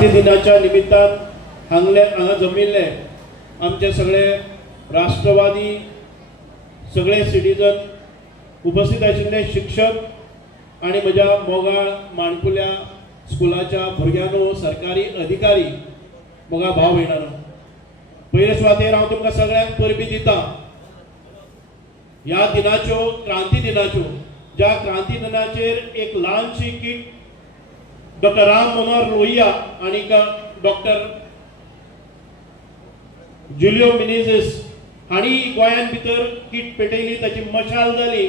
क्रांती दिनाच्या निमित्तान हांगा जमिल्ले आमचे सगळे राष्ट्रवादी सगळे सिटीजन उपस्थित आशिल्ले शिक्षक आणि म्हज्या मोगाळ माणकुल्या स्कुलाच्या भुरग्यांनो सरकारी अधिकारी मोगा भाव भयणांनो पयले सुवातेर हांव तुमकां सगळ्यांक परबी दिता ह्या दिनाच्यो क्रांती दिनाच्यो ज्या क्रांती दिनाचेर एक ल्हानशी किट डॉक्टर राम मनोहर लोहिया आणि डॉक्टर जुलियो मिनेझिस हांणी गोंयान भितर किट पेटयली ताची मशाल जाली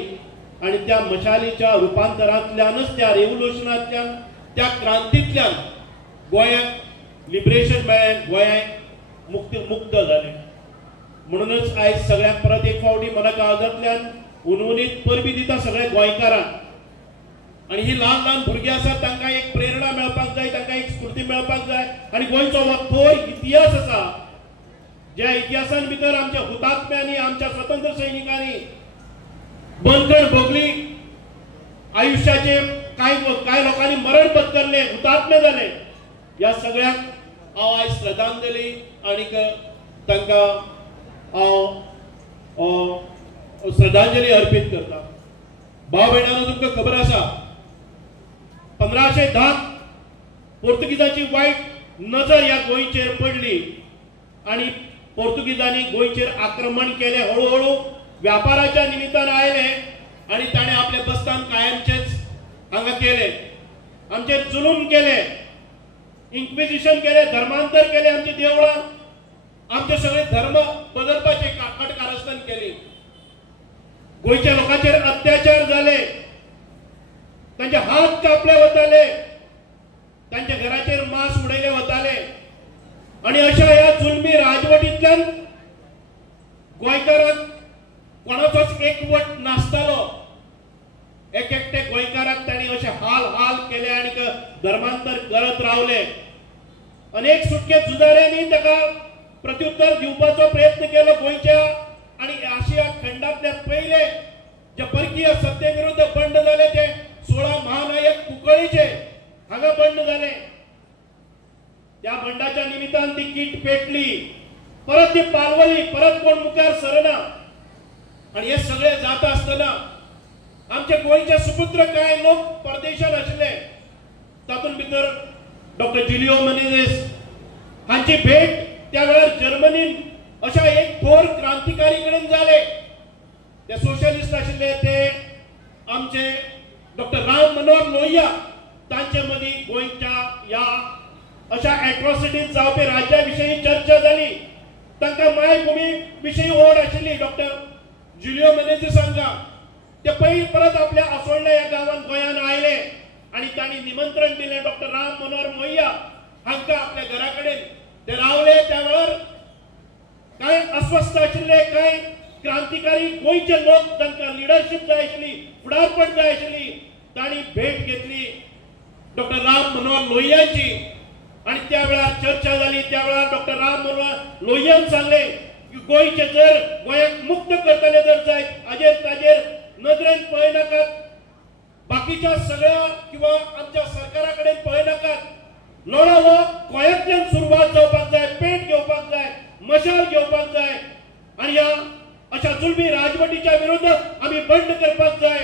आणि त्या मशालीच्या रुपांतरांतल्यानच त्या रेव्होल्युशनांतल्यान त्या क्रांतींतल्यान गोंयाक लिबरेशन मेळ्ळें गोंयाक मुक्त जालें म्हणूनच आयज सगळ्यांक परत एक फावटी मना काळजांतल्यान उनवणीत परबी दिता सगळ्या गोंयकारांक आणि ही ल्हान ल्हान भुरगीं आसात तांकां एक प्रेरणा मेळपाक जाय तांकां एक स्फूर्ती मेळपाक जाय आणि गोंयचो हो थोर इतिहास आसा ज्या इतिहासान भितर आमच्या हुतात्म्यांनी आमच्या स्वतंत्र सैनिकांनी बंदखण भोगली आयुष्याचे काय लोकांनी मरण पत्करले हुतात्मे जाले या सगळ्यांक हांव आयज श्रद्धांजली आणि तांकां हांव श्रद्धांजली अर्पीत करता। भाव भयणांनो तुमकां खबर आसा 1510 पोर्तुगीजांची वायट नजर ह्या गोंयचेर पडली आणि पोर्तुगीजांनी गोंयचेर आक्रमण केले हळूहळू व्यापाराच्या निमित्तान आयले आणि ताणे आपले बस्तान कायमचेच हांगा केले आमचेर जुलूम केले इन्क्विजिशन केले धर्मांतर केले आमची देवळां आमचे सगळे धर्म बदलपाचे कारस्थान केली गोंयच्या लोकांचेर अत्याचार झाले तांचे हात कापले वताले तांच्या घराचेर मांस उडयले वताले आणि अशा ह्या जुलमी राजवटींतल्यान गोंयकारांक कोणाचोच एकवट नासतालो एक एकटे गोंयकारांक तांणी अशे हाल केले आणि धर्मांतर करत रावले अनेक सुटके झुजाऱ्यांनी ताका प्रत्युत्तर दिवपाचो प्रयत्न केलो गोंयच्या आणि आशिया खंडातले पहिले जे परकीय सत्ते विरुद्ध बंड झाले ते 16 महानायक कुंकळीचे हांगा बंड झाले त्या बंडाच्या निमित्तान ती किट पेटली परत ती पालवली परत कोण मुखार सरना आणि हे सगळे जाता असताना आमचे गोंयचे सुपुत्र काय लोक परदेशात आशिल्ले तातूंत भितर डॉक्टर जुलियो मिनेझिस हांची भेट त्या वेळार जर्मनीन अशा एक थोर क्रांतिकारी कडेन जाले ते सोशलिस्ट आशिल्ले ते आमचे डॉक्टर राम मनोहर लोहिया तांचे मदीं गोंयच्या या अशा एट्रॉसिटीज जावपी राज्या विशयी चर्चा जाली तांकां मायभूमी विशयी ओढ आशिल्ली डॉक्टर जुलियो मिनेझिस हांकां ते पयलीं परत आपल्या आसोळ्या ह्या गांवांत गोंयान आयले आणि तांणी निमंत्रण दिलें डॉक्टर राम मनोहर लोहिया हांकां आपल्या घरा कडेन ते रावले त्या वेळार काय अस्वस्थ आशिल्ले काय क्रांतिकारी गोंयचे लोक तांकां लिडरशिप जाय आशिल्ली फुडारपण जाय आशिल्ली तांणी भेट घेतली डॉक्टर राम मनोहर लोहियांची आणि त्या वेळार चर्चा झाली त्या वेळार डॉक्टर राम मनोहर लोहियान सांगले की गोंयचे जर गोंयाक मुक्त करतले जर जायत हाजेर ताजेर नदरेन पळयनाकात बाकीच्या सगळ्या किंवा आमच्या सरकारा कडेन पळयनाकात लढो हो गोंयांतल्यान सुरवात जावपाक जाय पेट घेवपाक जाय मशाल घेवपाक जाय आणि ह्या अशा जुलमी राजवटीच्या विरुद्ध आम्ही बंड करपाक जाय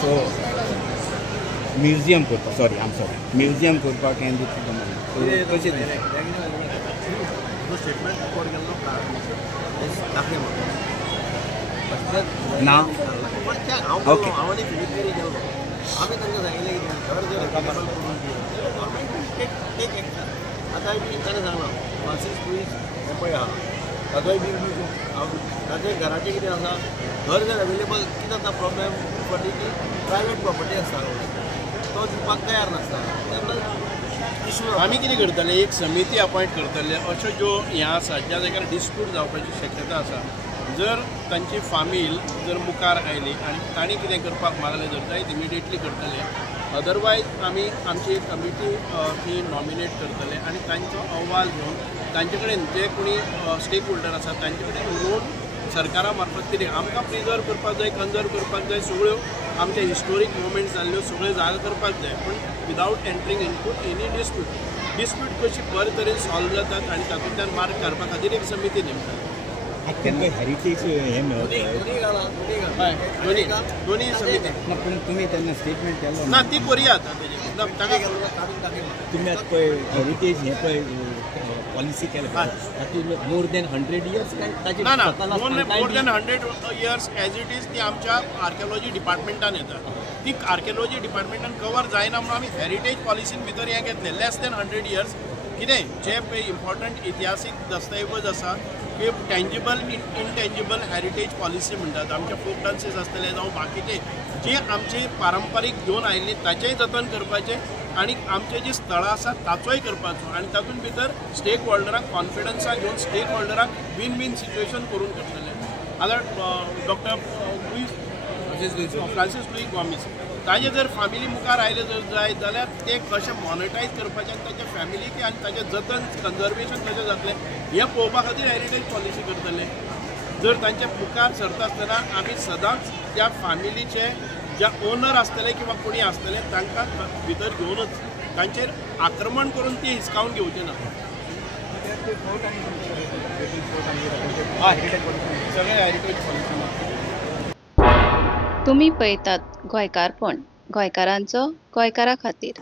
सो म्युझियम करपाक म्युझियम करपाक हें दिता कशें ना ओके आता ताणें सांगलां मार्क्सिस्ट पुलीस हें पळय आहा तातूंय बी ताचे घराचें कितें आसा घर जर अवेलेबल कितें जाता प्रॉब्लेम प्रॉपर्टी की प्रायवेट प्रॉपर्टी आसता तो दिवपाक तयार नासता इश्यू आमी कितें करतले एक समिती अपॉयंट करतले अश्यो ज्यो हें आसा ज्या जाग्यार डिस्प्यूट जावपाची शक्यता आसा जर तांची फामील जर मुखार आयली आनी तांणी कितें करपाक मागलें जर जायत इमिडिएटली करतले अदरवायज आमी आमची कमिटी ती नॉमिनेट करतले आनी तांचो अहवाल घेवन तांचे कडेन जे कोणी स्टेक होल्डर आसा तांचे कडेन उलोवन सरकारा मार्फत कितें आमकां प्रिजर्व करपाक जाय, कन्जर्व करपाक जाय, सगळ्यो आमचे हिस्टोरीक मुवमेंट्स जाल्ल्यो सगळ्यो जागा करपाक जाय, पूण विदावट एंट्रींग इनटू एनी डिस्प्यूट कशी बरे तरेन सॉल्व जातात आनी तातूंतल्यान मार्क काडपा खातीर एक समिती नेमतात. हेरिटेज हे दोन्ही समिती पूण तुमी तेन्ना स्टेटमेंट केलो ना ती करुया आतां ताका तुमी आतां पळय हेरिटेज हे पळय पॉलिसी केल्या तातूंत मोर देन 100 इयर्स काय ताचे ना more than 100 years as it is ती आमच्या आर्किओलॉजी डिपार्टमेंटान येता. ती आर्किओलॉजी डिपार्टमेंटान कवर जायना म्हणून आमी हेरिटेज पॉलिसीन भितर हें घेतलें लेस देन 100 इयर्स. कितें जे पळय इम्पॉर्टंट इतिहासीक दस्तऐवज आसा की टँजिबल इनटँजिबल हेरिटेज पॉलिसी म्हणटात. आमचे फोक डान्सीस आसतले जावं बाकीचे जे आमचे पारंपारीक घेवन आयिल्ली ताचेंय जतन करपाचें आनी आमचे जी स्थळां आसा ताचोय करपाचो आनी तातूंत भितर स्टेक होल्डरांक कॉन्फिडन्सा घेवन स्टेक होल्डरांक विन विन सिच्युएशन करून करतले. आतां डॉक्टर फ्रांसीस लुईस गॉमिस ताजे जर फॅमिली मुखार आयले जर जाय जाल्यार ते कशें मॉनिटायज करपाचें आनी ताच्या फॅमिलीक आनी ताचें जतन कन्जर्वेशन कशें जातलें हें पळोवपा खातीर हेरिटेज पॉलिसी करतले. जर तांचे मुखार सरता आसतना आमी सदांच त्या फॅमिलीचे जे ओनर आसतले किंवा कोणी आसतले तांकां भितर घेवनच तांचेर आक्रमण करून ती हिसकावून घेवचें ना. सगळे हेरिटेज पॉलिसी तुम्ही पळयतात गोंयकारपण, गोंयकारांचो गोंयकारा खातीर.